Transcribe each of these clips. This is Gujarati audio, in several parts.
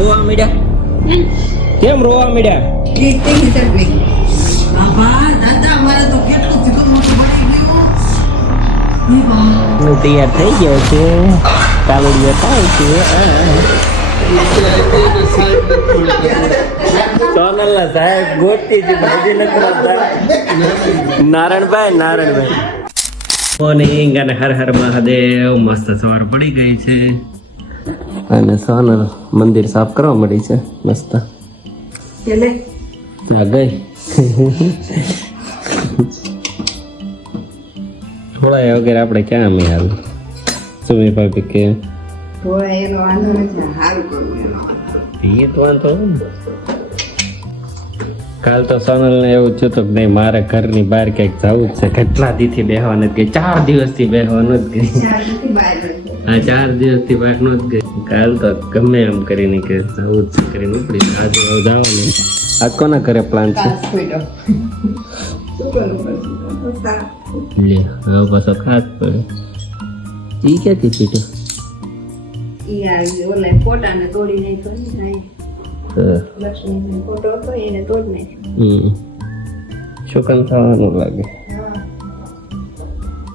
રોવા મીડ્યા કેમ રોવા મીડ્યા તૈયાર થઈ ગયો છે કાવડિયો થાય છે સોનલના સાહેબ ગોતી છે નારાયણભાઈ મોર્નિંગ અને હર હર મહાદેવ. મસ્ત સવાર પડી ગઈ છે અને સોનલ મંદિર સાફ કરવા મળી છે મસ્ત. આ ગઈ થોડા વગેરે આપણે ક્યાં અમે હાલ સુમી ભાભી કે એ તો વાંધો કાલ તો સોનલ ને એવું થયું કે નહીં મારે ઘરની બહાર ક્યાંક જવું જ છે. કેટલા દીથી બેહવા નથી ગઈ, 4 દિવસથી બેહવા નથી ગઈ. હા 4 દિવસથી બહાર નથી ગઈ. કાલ તો ગમે એમ કરીને કે જવું જ છે કરીને ઉપડી આજે જવાનું. આજ કોના ઘરે પ્લાન છે? લે હવે પાછો ખાસ પડે. ઈ ક્યાંથી પીટો? ફોટાને તોડી નાખ્યો. લક્ષ્મી ફોટો હતો એને તોડી નાખ્યો. શું કામ થવાનું લાગે?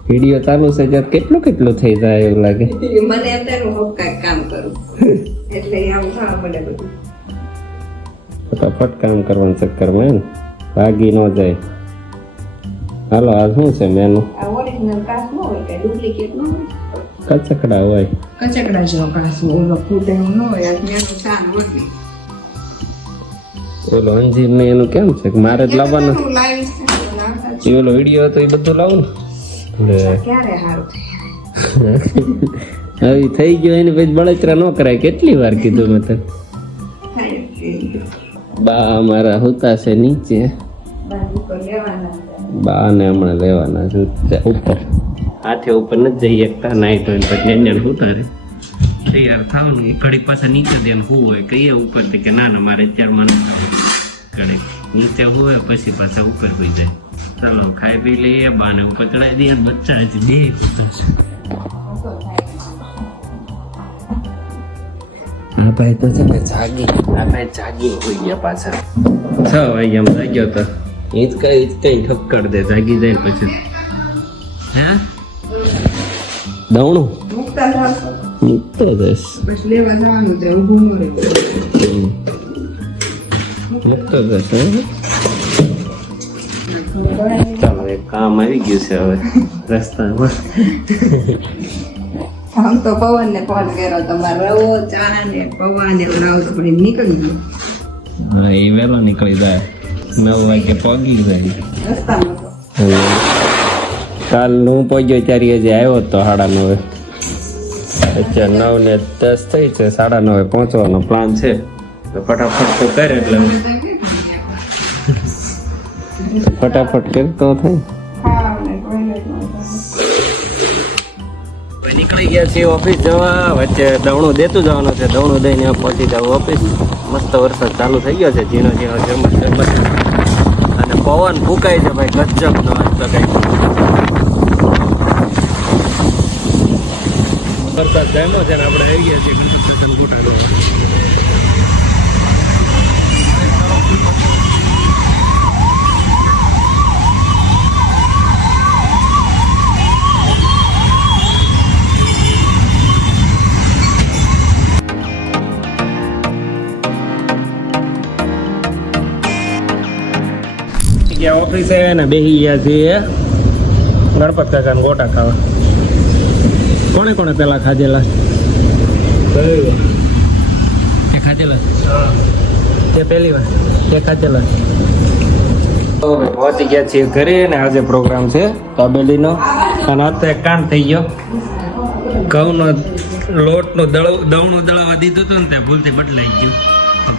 વિડીયો ચાલુ છે ત્યારે કેટલું થઈ જાય એવું લાગે. મને અત્યારે હું કાંઈક કામ કરું એટલે આવું થવા પડે બધું. ફટાફટ કામ કરવાનું ચક્કરમાં ને ભાગી ન જાય. હાલો આ શું છે મેનુ? આ ઓરિજિનલ કાચ ન હોય કે ડુપ્લિકેટ ન હોય. કચકડા હોય. કચકડા જેવો કાચ ઓલો ફૂટે ન હોય. આ મેનો સાન હોય. ઓલો અંજીર ને એનું કેમ છે કે મારે જ લાવવાનું? એ ઓલો વિડીયો હતો એ બધું લાવું ને. ક્યારે હારું હવે થઈ ગયો એની પછી બળતરા ન કરાય. કેટલી વાર કીધું મેં તને? બા મારા હુતા છે નીચે. બા ને હમણાં લેવાના છે ઉપર. હાથે ઉપર નથી જઈ શકતા નાઈ તો પછી એને હુતા રે તૈયાર થાવ ને ઘડી પાછા નીચે દે શું હોય કહીએ ઉપર કે ના ના મારે અત્યારે મને ઘડી નીચે હોય પછી પાછા ઉપર હોઈ જાય. ચાલો ખાઈ પી લઈએ. બાને ઉપર ચડાવી દઈએ. બચ્ચા હજી 2 કૂતરા છે. આ ભાઈ તો છે ને જાગી હોઈ ગયા પાછા 6 વાગ્યા માં જાગ્યો તો હિંચકાઈ ઠપકર દે જાગી જાય પછી. હે દવણું મૂકતો જઈશ. મૂકતો જશે. ચાલો એક કામ આવી ગયું છે હવે રસ્તામાં. આમ તો પવન ને ફોન કર્યો તમારે રવો ચા ને પૌવા ને રાવતો પણ નીકળી ગયો. હા એ વહેલો નીકળી જાય 9 વાગે પગી જાય રસ્તામાં. કાલ હું પહોંચ્યો ત્યારે હજી આવ્યો તો 9:30. અત્યારે 9 ને 10 થઈ છે. 9:30 પહોંચવાનો પ્લાન છે. ફટાફટ તો કરે એટલે ફટાફટ કરતો થાય. નીકળી ગયા છીએ ઓફિસ જવા. વચ્ચે દવણું દેતું જવાનું છે. દવણું દઈને પહોંચી જવું ઓફિસ. મસ્ત વરસાદ ચાલુ થઈ ગયો છે ઝીણો ઝીણો અને પવન ફૂંકાય છે ભાઈ ગજબ નો. આજ તો કઈ વરસાદ જામ્યો છે ને આપણે આવી ગયા છીએ કન્સ્ટ્રક્શન ગોઠા. ઓફિસે ને બેસી ગયા છીએ ગણપત કાકા ગોટા ખાવા. કોણે પેલા ખાધેલા? પહેલી વાર ખાધેલા. પહોંચી ગયા છીએ ઘરે ને આજે પ્રોગ્રામ છે કાબેલીનો. અને અત્યારે કાંડ થઈ ગયો. ઘઉંનો લોટનું દવણું દળાવવા દીધું હતું ને તે ભૂલથી બદલાઈ ગયું.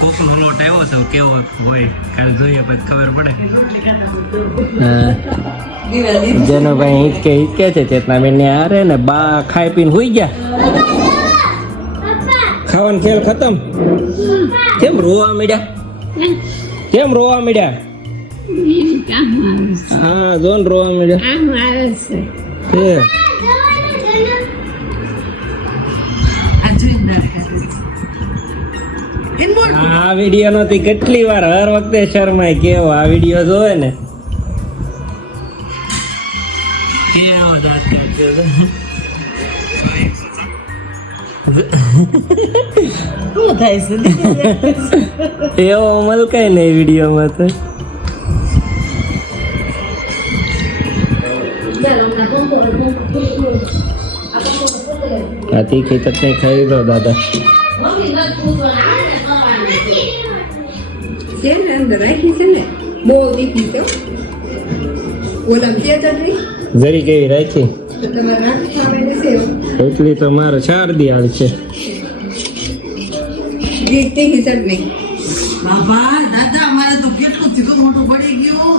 કોકનો લોટ આવ્યો છે કેવો હોય કાલ જોઈએ પછી ખબર પડે. જેનો ભાઈ હિચકે છે ચેતના બેન ને હારે ને બા ખાઈ પીને હોઈ ગયા. ખાવાનો ખેલ ખતમ. કેમ રોવા મીડ્યા? હા જોન રોવા મીડ્યા. આ વિડીયો નહોતી કેટલી વાર હર વખતે શર્માય કેવો આ વિડીયો જોવે ને કેવો દાંત કાઢ્યો શું થાય છે એવો અમલ કઈ નહીં વિડીયોમાં તો આ તીખી ચટણી ખાઈ દો દાદા છે ને અંદર રાખી છે ને બહુ દીધી છે ઓલા જે ચટણી જરી કેવી રાખી તો તમારે રાત ખાવે છે એટલી તો મારે 4 દી હાલ છે તીખી ચટણી બાબા દાદા અમારે તો કેટલું તીખું મોટું પડી ગયું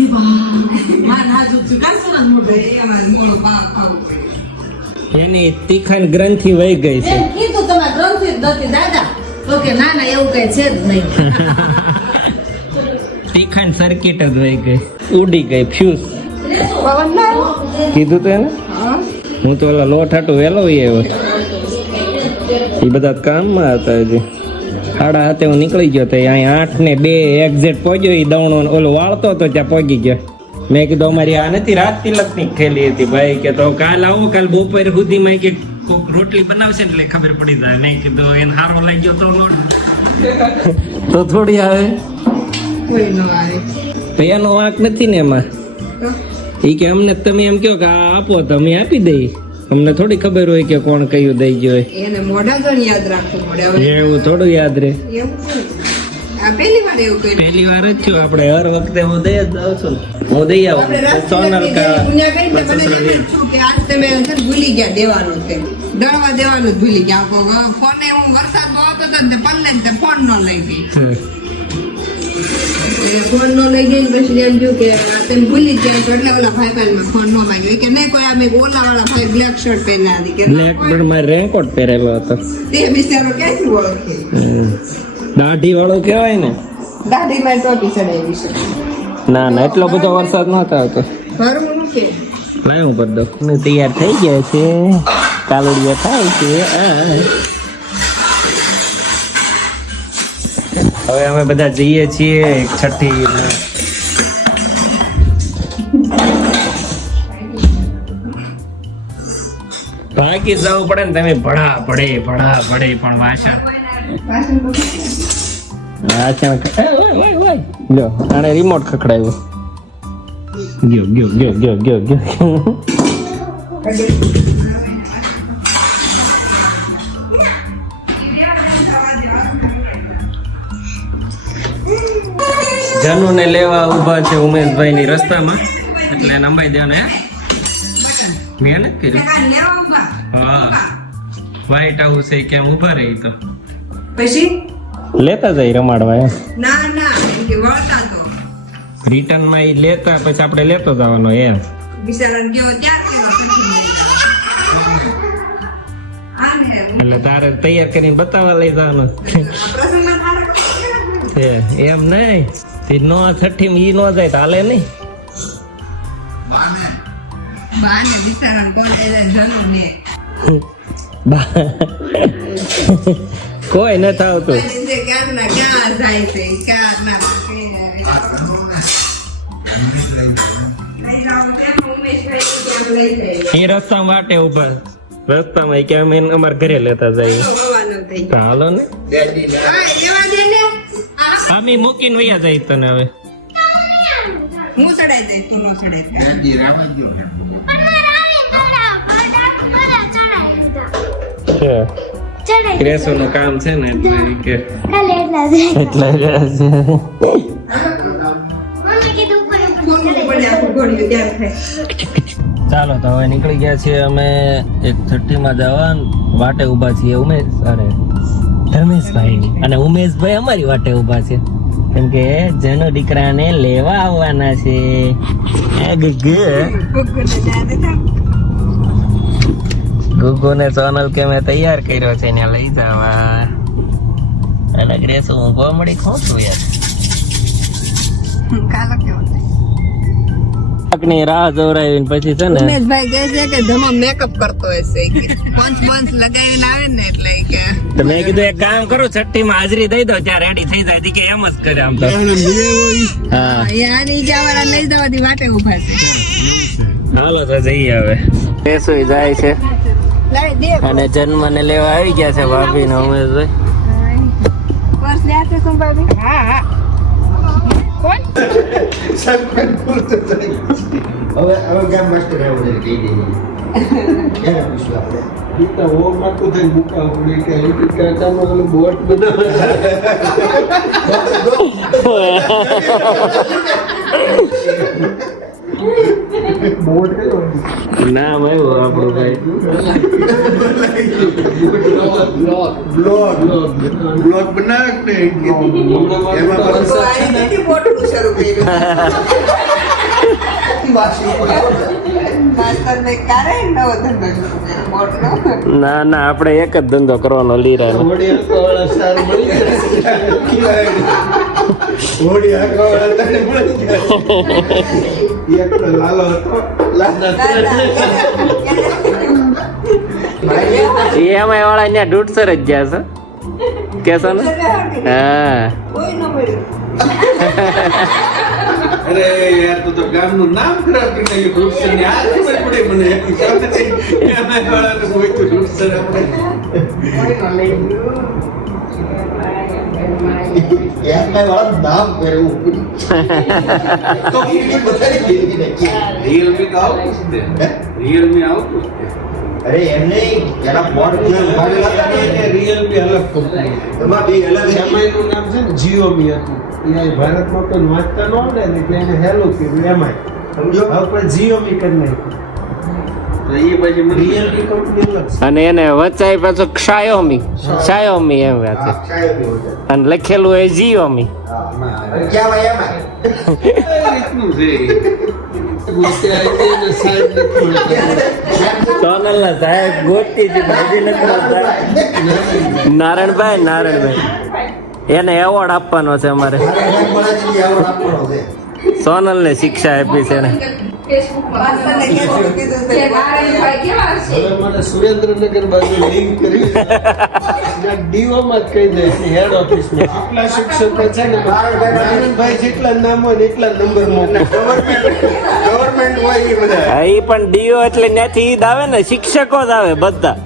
ઈ બા મારા હાથ ઉપર કાસના મોઢે અમારે મોળો ખાવું એની તીખાની ગ્રંથિ વહી ગઈ છે એમ કીધું તમે ગ્રંથિ જ નથી દાદા તો કે ના ના એવું કઈ છે જ નહીં તીખાની સર્કિટ જ વહી ગઈ ઉડી ગઈ ફ્યુઝ પવન ના કીધું તો એને હું તો ઓલા લોટ હાટું વેલો આવ્યો એ બધા કામમાં હતા હજી 7:30 હું નીકળી ગયો તો અહીં 8 ને 2 એક્ઝેક્ટ પહોંચ્યો એ દવણો ઓલો વાળતો હતો ત્યાં પહોંચી ગયો મેં કીધું અમારી આ નથી રાત તિલક ની ખેલી હતી ભાઈ કે તો કાલ આવો કાલ બપોર સુધીમાં કે કોક રોટલી બનાવશે એટલે ખબર પડી જાય મેં કીધું એને હારો લાગ્યો તો લોટ તો થોડી આવે કોઈ ન આવે તો એનો વાંક નથી ને એમાં એ કે અમને તમે એમ કહો કે આ આપો તો અમે આપી દઈએ અમને થોડી ખબર હોય કે કોણ કયું દઈ ગયો એને મોઢા જણ યાદ રાખવું પડે હવે એવું થોડું યાદ રહે એવું છે. આ પહેલી વાર એવું કર્યું પહેલી વાર જ થયું આપણે હર વખતે હું દઈ જ જાઉં છું ને. હું દઈ આપણે આવું સોનલ કા પુણ્ય કરીને મને એમ થયું કે આજ તમે છે ને ભૂલી ગયા દેવાનું છે દળવા દેવાનું જ ભૂલી ગયા ફોને હું વરસાદ આવતો હતો ને પલ્લે ને ફોન ન લઈ ગઈ ફોન નો લઈ ગઈ ને પછી એમ થયું કે આ તમે ભૂલી જ ગયા છો એટલે ઓલા ભાઈ માં ફોન નો માંગ્યો કે નહીં કોઈ અમે ઓલા વાળા ભાઈ બ્લેક શર્ટ પહેર્યા હતી કે બ્લેક પણ મારે રેનકોટ પહેરેલો હતો તે બિચારો ક્યાંથી ઓળખે દાઢી વાળો કહેવાય ને દાઢી માં ટોપી ચડાવી છે ના ના એટલો બધો વરસાદ નતો આવતો ભરવું નથી લાય હું ભર દઉં તૈયાર થઈ ગયા છે કાલડીઓ થાય છે હવે અમે બધા જઈએ છીએ છઠ્ઠી ભાગી જવું પડે ને તમે ભડા પડે પણ વાસણ જો આને રિમોટ ખખડાવ્યો ગયો જનુ ને લેવા ઉભા છે ઉમેશભાઈ ની રસ્તામાં એટલે નંબાઈ દેવાનો હે મેં નથી કર્યું હા વ્હાઈટ હાઉસ એ કેમ ઉભા રહી તો પછી લેતા જાય રમાડવા એમ ના ના એમ કે વળતા તો રિટર્ન માં ઈ લેતા પછી આપણે લેતો જવાનો એમ બિચારા ગયો ત્યાં કેવા પછી આને એટલે તારે તૈયાર કરીને બતાવવા લઈ જવાનું પ્રસંગમાં તારે એમ નહીં તે નો છઠ્ઠી ઈ નો જાય તો હાલે નહીં બાને બિચારા કોણ લઈ જાય જનો ને કોઈ નથી આવતું ક્યારના ક્યાં જાય છે ક્યારના એ રસ્તા વાટે ઉભા રસ્તામાં કે અમે અમારા ઘરે લેતા જાય હાલો ને આમી મૂકીને વયા જાય તને હવે હું ચડાઈ જાય તું નો ચડાઈ ક્રેસો નું કામ છે ને એટલે કે ચાલો તો હવે નીકળી ગયા છીએ અમે 1:30 માં જવા વાટે ઉભા છીએ ધર્મેશભાઈ અને ઉમેશભાઈ અમારી વાટે ઉભા છે કેમ કે જેનો દીકરાને લેવા આવવાના છે ગુગ્ગુ ને સોનલ કે મેં તૈયાર કર્યો છે એને લઈ જવા અને ગ્રેસો હું કોમડી ખોટું યાર કલાક ની રાહ જોરાવી પછી છે ને ઉમેશભાઈ કહે છે કે ધમા મેકઅપ કરતો હશે કે પંચ લગાવીને આવે ને એટલે કે તો મેં કીધું એક કામ કરું છઠ્ઠી માં હાજરી દઈ દો ત્યાં રેડી થઈ જાય કે એમ જ કરે આમ તો હા યાની જવાના લઈ જવાથી વાટે ઉભા છે હાલો તો જઈએ હવે પેસોય જાય છે લાવી દે અને જન્મ ને લેવા આવી ગયા છે ભાભી ને ઉમેશભાઈ બસ લે છે સંભાવી હા હા કોણ હવે ગામ માસ્ટર આવ્યો છે કહી દઈએ ક્યારે પૂછ્યું આપણે ગીતા ઓમ માતું થઈ મુકા ઉડી કે એક કાકાનો ઓલો બોટ બોટ કયો નામ આવ્યું આપણું ભાઈ બ્લોગ બનાવે ને એમાં તો આની બેટી મોટું શરૂ કર્યું માસ્ટર ને કારે નવો ધંધો શરૂ કર્યો મોટનો ના ના આપણે એક જ ધંધો કરવાનો લીરાનો હોડી વાળા સાર મળી જાય હોડી આગળ તને મળી જાય એક તો લાલો હતો લાના એમાં વાળા અહીંયા ડૂટસર જ ગયા છે કેસો ને હા કોઈ ન મળ્યું અરે યાર તું તો ગામનું નામ ખરાબ કરી નાખ્યું ડૂટસર ની આ ખબર પડી મને એમાં વાળાને કોઈ તો ડૂટસર આપણે નામ કર્યું રિયલમી તો આવતું જ ને રિયલમી આવતું જ ને અરે એમ નહીં એના બોર્ડ રિયલમી અલગ કંપની એમાં બે અલગ એમઆઈનું નામ છે ને જીઓમી હતું અહીંયા ભારતમાં તો વાંચતા ન આવડે ને એટલે એને હેલો કીધું એમઆઈ સમજો હવે પણ જીઓમી કરી નાખ્યું તો એ પછી મને રિયલમી કંપની અલગ છે અને એને વચ્ચે પાછો ક્ષાયોમી ક્ષાયોમી એમ વાત છે અને લખેલું એ જીઓમી રીતનું છે એને સાહેબ નથી મળતા. સોનલ ના સાહેબ ગોતી છે હજી નથી નારાયણભાઈ એને એવોર્ડ આપવાનો છે અમારે સોનલ ને શિક્ષા આપી છે એને માસ્ટરને કીધું છે હવે મને સુરેન્દ્રનગર બાજુ લિંક કરી ડીઓ માં જ કહી દે હેડ ઓફિસ માં કેટલા શિક્ષકો છે ને નારાયણભાઈ જેટલા નામ હોય ને એટલા નંબર મોકલો ગવર્મેન્ટ હોય એ બધા હા ઈ પણ ડીઓ એટલે ત્યાંથી ઈદ આવે ને શિક્ષકો જ આવે બધા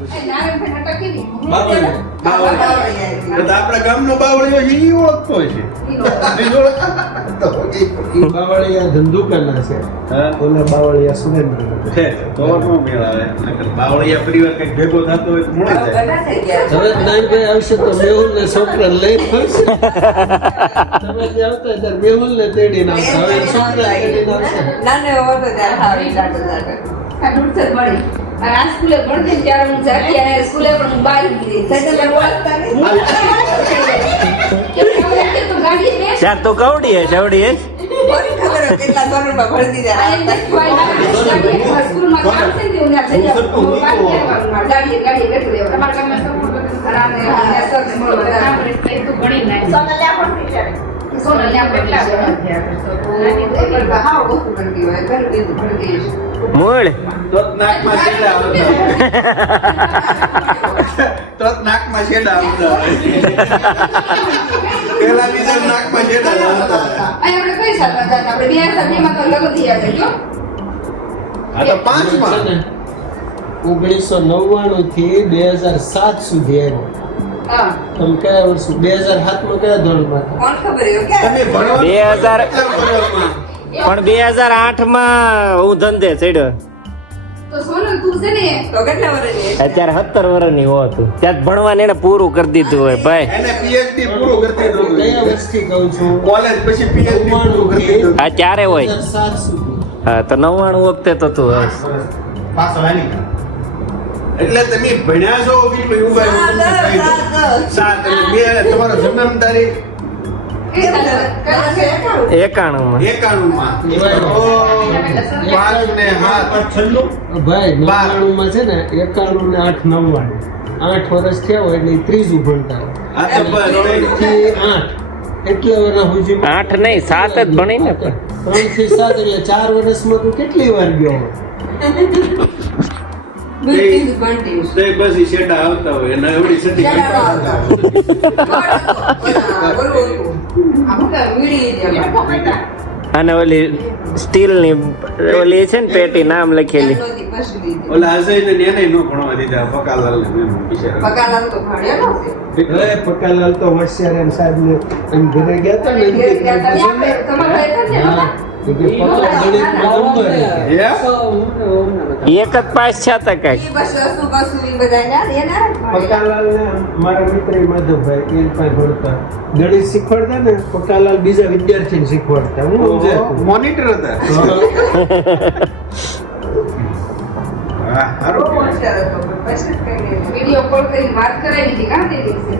આપણા ગામનો બાવળિયો છે એ ઓળખતો હોય છે બાવળિયા ધંધુકાના છે ઓલા બાવળિયા સુરેન્દ્રનગર છે તો નો મેળ આવે નકર બાવળિયા પરિવાર કઈ ભેગો થતો હોય તો મળી જાય હવે નાનભાઈ આવશે તો મેહુલ ને છોકરા લઈ ફરશે તમે જે આવતા ત્યારે મેહુલ ને તેડીને આવતા હવે છોકરા તેડીને આવશે નાનો એવો હતો ત્યારે હારી જાતો આ સ્કૂલે ભણતી ત્યારે હું જાતી અને સ્કૂલે પણ હું બહાર ગઈ તમે બોલતા નહીં તો ગાડી બેસ ત્યાં તો કવડી હે ચવડી હે કોને ખબર હોય કેટલા ધોરણમાં ભણતી ત્યારે સ્કૂલમાં કામ છે ને ઉના જગ્યા ગાડી બેઠું લેવા તમારા કામમાં સર મળવા તું ભણી નાખ સોનલ આપણે કેટલા હા વસ્તુ ભણતી હોય ઘર કીધું ભણતી હશે. મૂળ તો નાકમાં છેડા આવતા તો નાકમાં છેડા આવતા પેલા બીજા નાકમાં છેડા આવતા આપણે કઈ સાલમાં જતા આપણે 2002 માં તો લગ્ન થયા છે જો આ તો પાંચમાં છે ને 1999 થી 2007 સુધી આવ્યો હા તમે કયા વર્ષ 2007 માં કયા ધોરણમાં હતા કોણ ખબર એવું કે તમે ભણવા 2000 પણ 2008 માં હું ધંધે ચડ્યો તો સોનલ તું છે ને તો કેટલા વર્ષની હશે? અત્યારે 17 વર્ષની હો હતું ત્યાં ભણવાને એને પૂરું કરી દીધું હોય ભાઈ એને પીએચડી પૂરું કરતી કયા હતું વર્ષથી કહું છું કોલેજ પછી પીએચડી પૂરું કરતી હતું આ ક્યારે હોય 2007 સુધી હા તો 99 વખતે તો તું હસ પાછો હાલી એટલે તમે ભણ્યા છો કેટલું એવું ભાઈ હું તમને કહી દઉં. સાત અને બે તમારો જન્મ તારીખ એકાણું 91 માં તો 5 ને 7 ભાઈ બાર. 99 માં છે ને 91 ને 8 99 8 વર્ષ થયા હોય એટલે ઈ ત્રીજું ભણતા હોય. આ તો બસ થી 8 એટલે વર્ષ સુધી 8 નહીં 7 જ ભણી ને પણ 3 થી 7 એટલે 4 વર્ષમાં તું કેટલી વાર ગયો તે પછી શેટા આવતા હોય એના એવડી સટી અને ઓલી સ્ટીલ ની ઓલી છે ને પેટી નામ લખેલી ઓલા અજય ને એને નો ભણવા દીધા પકાલાલ ને એમ બિચારા હવે પકાલાલ તો હોશિયાર એમ સાહેબ ને એમ ઘરે ગયા હતા ને એમ કે એક જ પાસ છે તા કઈક પકાલાલ ને મારા મિત્ર માધવભાઈ એ પાસે ભણતા ગણિત શીખવાડતા ને પકાલાલ બીજા વિદ્યાર્થીને શીખવાડતા હું સમજાતું. મોનિટર હતા હા સારું વિડીયો કોલ કરી વાત કરાવી હતી કાં તે દિવસે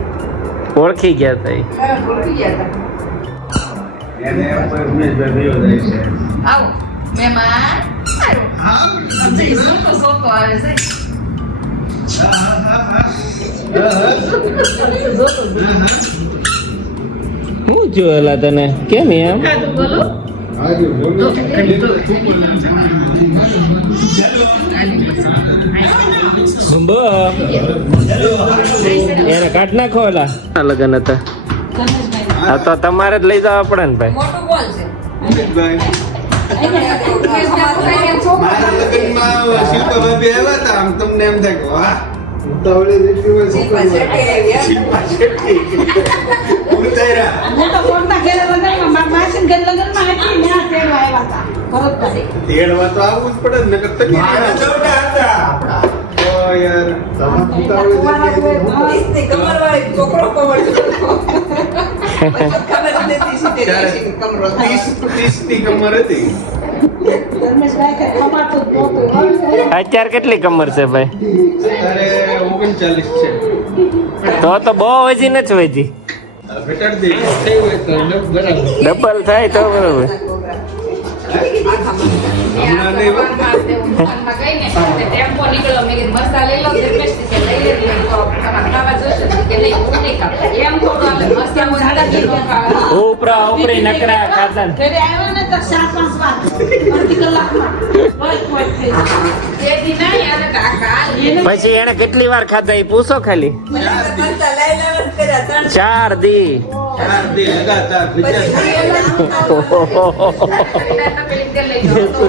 ઓળખી ગયા તા ઈ. ઓળખી ગયા હતા એને કોઈ ઉમેશભાઈ ભયો જાય છે આવો મહેમાન સોકો આવે છે હું જોયેલા તને કેમ એમ એને કાઢ નાખો ઓલા લગન હતા હા તો તમારે જ લઈ જવા પડે ને ભાઈ મોટું બોલ છે ઉમેશભાઈ મારા લગ્નમાં શિલ્પા ભાભી આવ્યા હતા આમ તમને એમ થાય કે વાહ ઉતાવળે જેટલી હોય શિલ્પા શેટ્ટી આવી, હે? શિલ્પા શેટ્ટી ઉતાર્યા તેડવા તો આવવું જ પડે ને નકર તકલીફ ઓ યાર ઉતાવળે ઈસની કમરવાળી છોકરો ખબર જ નથી સીધી રેશી કમરો થાય. 30 ની કમર હતી અત્યારે કેટલી કમર છે ભાઈ તારે 39 છે તો બહુ વજી નથી વજી ઘટાડી દે થઈ હોય તો બરાબર ડબલ થાય તો બરોબર હમણાં નહીં હો. ટેમ્પો નીકળ્યો મેં કીધું મરસા લઈ લો પેસ્ટિસાઇડ લઈ લેજો તો તમારે ખાવા જોશે કે નહીં હું નહીં ખાવ એમ થોડું હાલે મરસા મોટા કિલો ખાવા ઉપરા ઉપરી નકરા ખાતા ને. તેથી નહીં અને કાકા પછી એને કેટલી વાર ખાધા એ પૂછો ખાલી કરતા લઈ લેવા જ કર્યા 4 દી 4 દી લગાતાર વિચાર પેલી તેલ લઈ જાઓ તો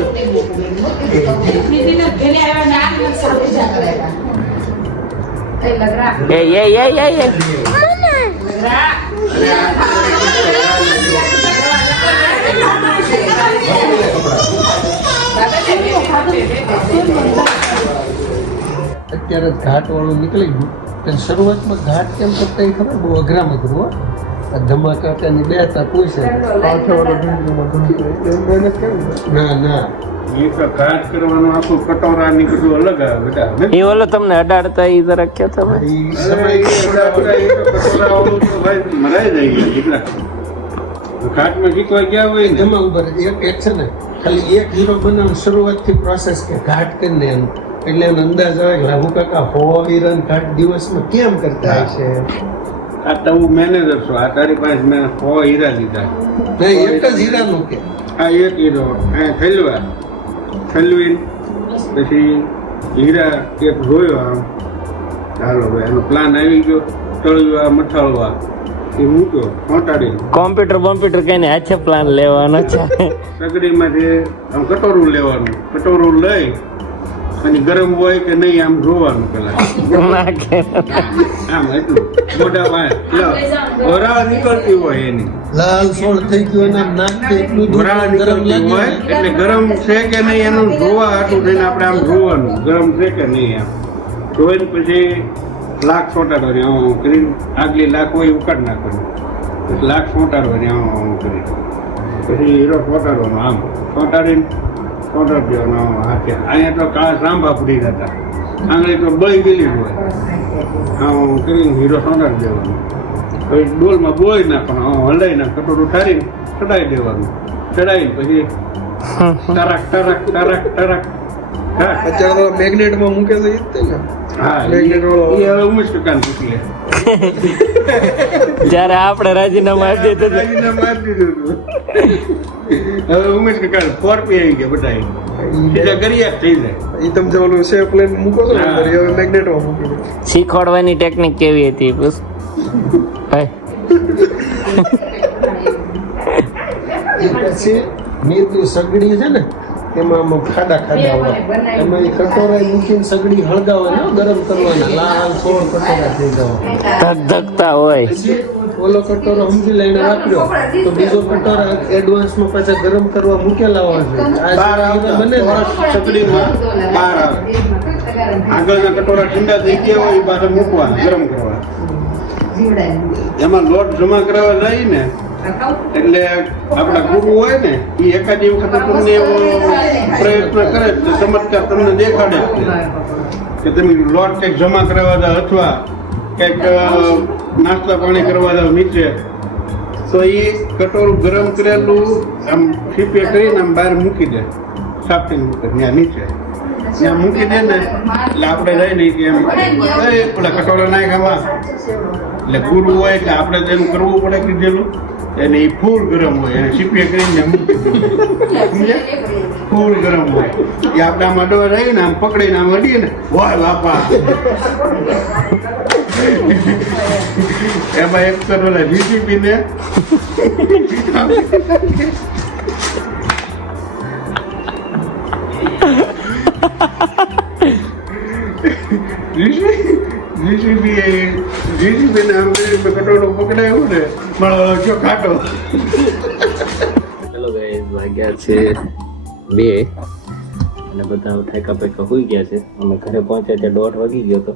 એ લગરા એ અત્યારે ઘાટ વાળું નીકળી ગયું પણ શરૂઆતમાં ઘાટ કેમ કરતા એ ખબર બહુ અઘરામ અઘરું હો. આ ધમાકાની બે હતા પૂછે ના ના એ તો ઘાટ કરવાનું આખું કટોરા ની બધું અલગ આવે બેટા એ ઓલો તમને અડાડતા એ જરા ક્યાં તમે ઈ એ સમય બધા એ તો કટોરા વાળું તો ભાઈ મરાઈ જાય દીકરા ઘાટમાં શીખવા ગયા હોય ને એમાં ઉભા રહે. એક છે ને ખાલી એક હીરો બનાવવાની શરૂઆતથી પ્રોસેસ કે ઘાટ કરીને એનું એટલે એનો અંદાજ આવે કે લાભુ કાકા 100 હીરાન ઘાટ દિવસમાં કેમ કરતા હશે. આ તો હું મેનેજર છું આ તારી પાસે મેં 100 હીરા લીધા નહીં એક જ હીરાનું કે આ એક હીરો આ થેલવા થેલવીને પછી હીરા એક જોયો આમ ચાલો ભાઈ એનો પ્લાન આવી ગયો તળવા મઠાળવા એ મૂક્યો ચોંટાડીને કોમ્પ્યુટર કઈને હાથે પ્લાન લેવાનો છે સગડીમાંથી આમ કટોરું લેવાનું કટોરું લઈ અને ગરમ હોય કે નહીં આમ જોવાનું પેલા નાખે આમ એટલું મોઢા પાસે વરાળ નીકળતી હોય એની લાલ સોળ થઈ ગયું અને આમ નાખી એટલું દૂધ વરાળ ગરમ નીકળતી હોય લાગે એટલે ગરમ છે કે નહીં એનું જોવા હાટું થઈને આપણે આમ જોવાનું ગરમ છે કે નહીં એમ જોઈને પછી લાખ છોટાડવાની આમ કરીને આગલી લાખ હોય ઉકાળ નાખવાની પછી લાખ છોટાડવાની આમ કરી પછી હીરો છોટાડવાનો આમ છોટાડીને છોટાડી દેવાનો આમ હાથે અહીંયા તો કાળા સાંભા પડી જતા આંગળી તો બળી ગયેલી હોય આમ કરીને હીરો છોટાડી દેવાનો પછી ડોલમાં બોળી નાખવાનો આમ હલાઈ નાખ કટોરું ઠારીને ચડાવી દેવાનું ચડાવીને પછી ટરક ટરક ટરક ટરક હા અત્યારે તો મેગ્નેટમાં મૂકે છે ઈ જ તે ને હા એ મેગ્નેટ વાળો હવે ઉમેશ કાકાને પૂછી લે જ્યારે આપણે રાજીનામા આપી દીધું રાજીનામું આપી દીધું હતું. હવે ઉમેશ કાકા 4P આવી ગયા બધા સીધા કરિયા થઈ જાય. એ તમે જે ઓલું શેપ લઈને મૂકો છો ને અંદર, એ હવે મેગ્નેટમાં મૂકી દો. શીખવાડવાની ટેકનિક કેવી હતી બસ ભાઈ પછી મેંદુ સગડી છે ને એમાં આમ ખાડા ખાડા હોય, એમાં એ કટોરા મૂકીને સગડી હળગાવે ને ગરમ કરવાના, લાલ 16 કટોરા થઈ ગયા. ધગધગતા હોય. પછી ઓલો કટોરો સમજી લઈને વાપર્યો તો બીજો કટોરા એડવાન્સમાં પાછા ગરમ કરવા મૂકેલા હોય છે. બહાર આવતા બને ને સગડીમાં બહાર આવે. આગળના કટોરા ઠંડા થઈ ગયા હોય એ પાછા મૂકવાના ગરમ કરવા. એમાં લોટ જમા કરવા જાય ને એટલે આપણા ગુરુ હોય ને એ એકાદી વખત તમને એવો પ્રયત્ન કરે તો ચમત્કાર તમને દેખાડે જ છે કે તમે લોટ કંઈક જમા કરવા જાઓ અથવા કંઈક નાસ્તા પાણી કરવા જાઓ નીચે તો એ કટોરું ગરમ કરેલું આમ સીપે કરીને આમ બહાર મૂકી દે સાપીને મૂકે ત્યાં નીચે ત્યાં મૂકી દે ને એટલે આપણે રહી નહીં કે એમ પેલા કટોરા નાખામાં એટલે ગુરુ હોય એટલે આપણે તેનું કરવું પડે કીધેલું એને એ ફૂલ ગરમ હોય એને સીપીએ કરીને મૂકી દે ફૂલ ગરમ હોય એ આપણે આમ અડવા રહીએ ને આમ પકડીને આમ અડીએ ને વાય બાપા એમાં એક તો ઓલા જીસીપીને જીસીપીને આમ કટોરો પકડાયું ને મારો જો ખાટો. હેલો ગાઈસ, વાગ્યા છે 2 અને બધા ઠેકા પેકા હોઈ ગયા છે. અમે ઘરે પહોંચ્યા ત્યાં 1:30 વાગી ગયો હતો.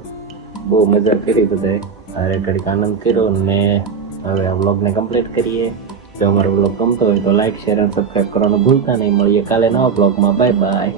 બહુ મજા કરી બધાએ, હારે ઘડીક આનંદ કર્યો અને હવે આ વ્લોગને કમ્પ્લીટ કરીએ. જો અમારો વ્લોગ ગમતો હોય તો લાઈક શેર અને સબસ્ક્રાઈબ કરવાનું ભૂલતા નહીં. મળીએ કાલે નવા વ્લોગમાં. Bye bye.